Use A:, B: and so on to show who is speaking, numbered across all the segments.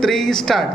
A: três start.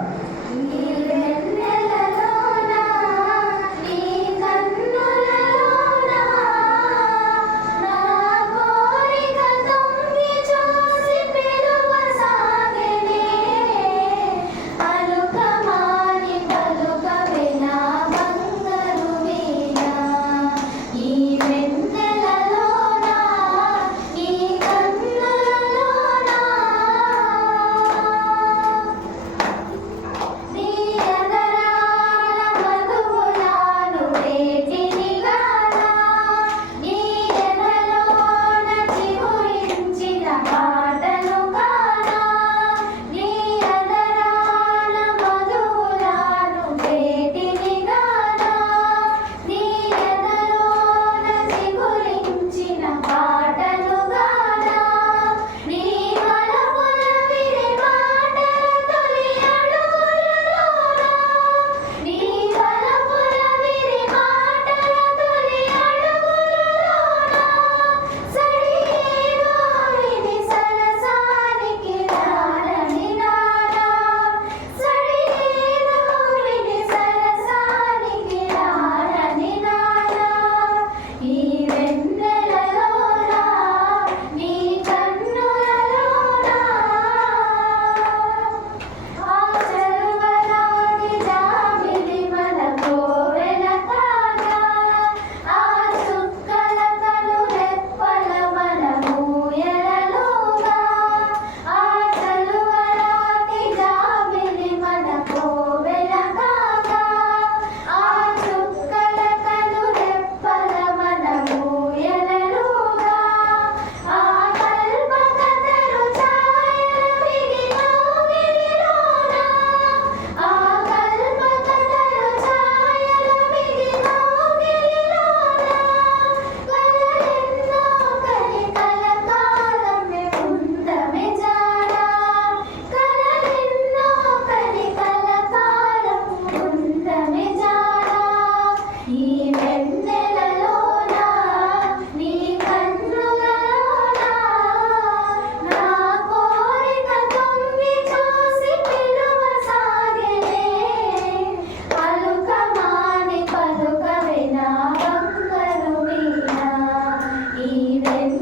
B: diferencia.